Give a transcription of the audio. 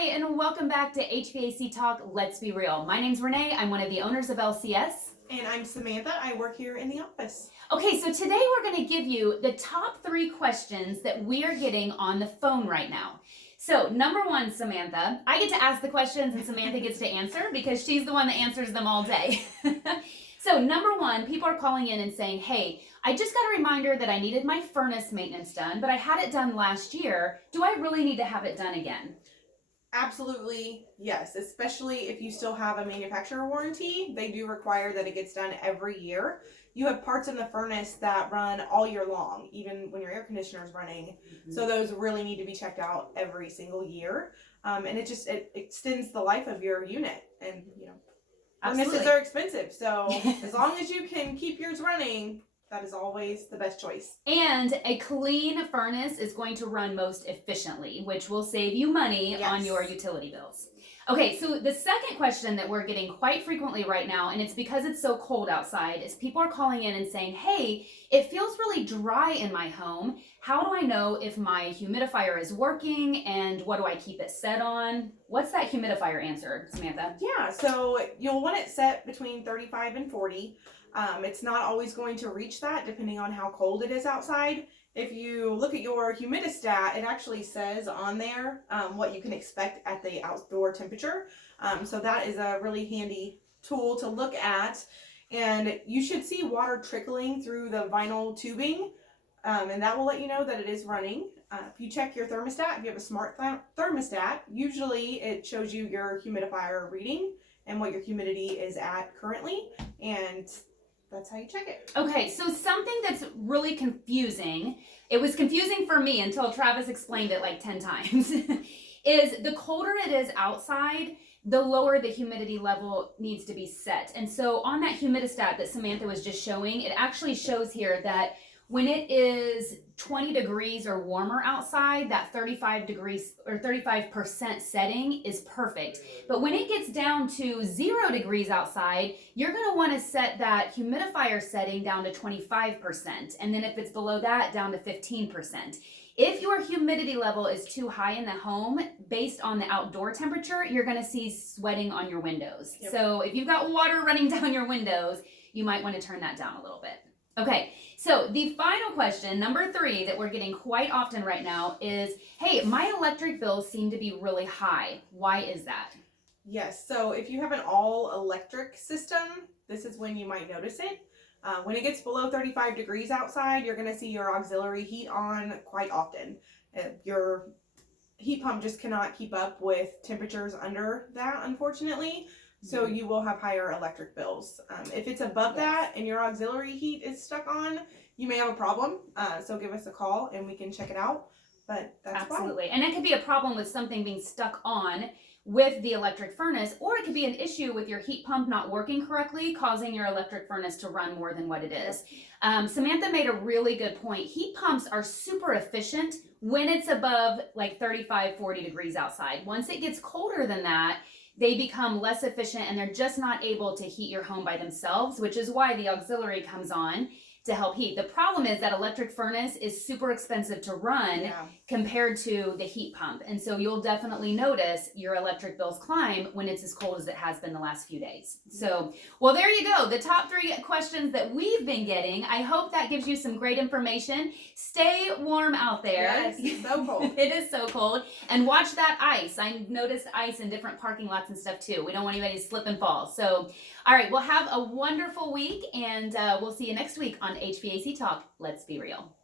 Hi, and welcome back to HVAC Talk, Let's Be Real. My name's Renee. I'm one of the owners of LCS. And I'm Samantha. I work here in the office. Okay, so today we're going to give you the top 3 questions that we are getting on the phone right now. So, number 1, Samantha, I get to ask the questions and Samantha gets to answer because she's the one that answers them all day. So, number 1, people are calling in and saying, hey, I just got a reminder that I needed my furnace maintenance done, but I had it done last year. Do I really need to have it done again? Absolutely, yes. Especially if you still have a manufacturer warranty, they do require that it gets done every year. You have parts in the furnace that run all year long, even when your air conditioner is running. Mm-hmm. So those really need to be checked out every single year. And it extends the life of your unit. And, furnaces are expensive. So as long as you can keep yours running, that is always the best choice. And a clean furnace is going to run most efficiently, which will save you money on your utility bills. Okay, so the second question that we're getting quite frequently right now, and it's because it's so cold outside, is people are calling in and saying, hey, it feels really dry in my home. How do I know if my humidifier is working, and what do I keep it set on? What's that humidifier answer, Samantha? Yeah, so you'll want it set between 35 and 40. It's not always going to reach that depending on how cold it is outside. If you look at your humidistat, it actually says on there what you can expect at the outdoor temperature. So that is a really handy tool to look at. And you should see water trickling through the vinyl tubing, and that will let you know that it is running. If you check your thermostat, if you have a smart thermostat, usually it shows you your humidifier reading and what your humidity is at currently, and that's how you check it. Okay, so something that's really confusing, it was confusing for me until Travis explained it like 10 times, is the colder it is outside, the lower the humidity level needs to be set. And so on that humidistat that Samantha was just showing, it actually shows here that when it is 20 degrees or warmer outside, that 35 degrees or 35% setting is perfect. But when it gets down to 0 degrees outside, you're going to want to set that humidifier setting down to 25%. And then if it's below that, down to 15%. If your humidity level is too high in the home, based on the outdoor temperature, you're going to see sweating on your windows. Yep. So if you've got water running down your windows, you might want to turn that down a little bit. Okay, so the final question, number 3, that we're getting quite often right now is, hey, my electric bills seem to be really high. Why is that? Yes, so if you have an all-electric system, this is when you might notice it. When it gets below 35 degrees outside, you're going to see your auxiliary heat on quite often. Your heat pump just cannot keep up with temperatures under that, unfortunately. So you will have higher electric bills. If it's above that and your auxiliary heat is stuck on, you may have a problem. So give us a call and we can check it out. But that's absolutely. And it could be a problem with something being stuck on with the electric furnace, or it could be an issue with your heat pump not working correctly, causing your electric furnace to run more than what it is. Samantha made a really good point. Heat pumps are super efficient when it's above like 35, 40 degrees outside. Once it gets colder than that, they become less efficient and they're just not able to heat your home by themselves, which is why the auxiliary comes on to help heat. The problem is that electric furnace is super expensive to run compared to the heat pump. And so you'll definitely notice your electric bills climb when it's as cold as it has been the last few days. So, well, there you go. The top 3 questions that we've been getting. I hope that gives you some great information. Stay warm out there. Yes, it's so cold. It is so cold. And watch that ice. I noticed ice in different parking lots and stuff too. We don't want anybody to slip and fall. So, all right, well, have a wonderful week, and we'll see you next week on HVAC Talk. Let's be real.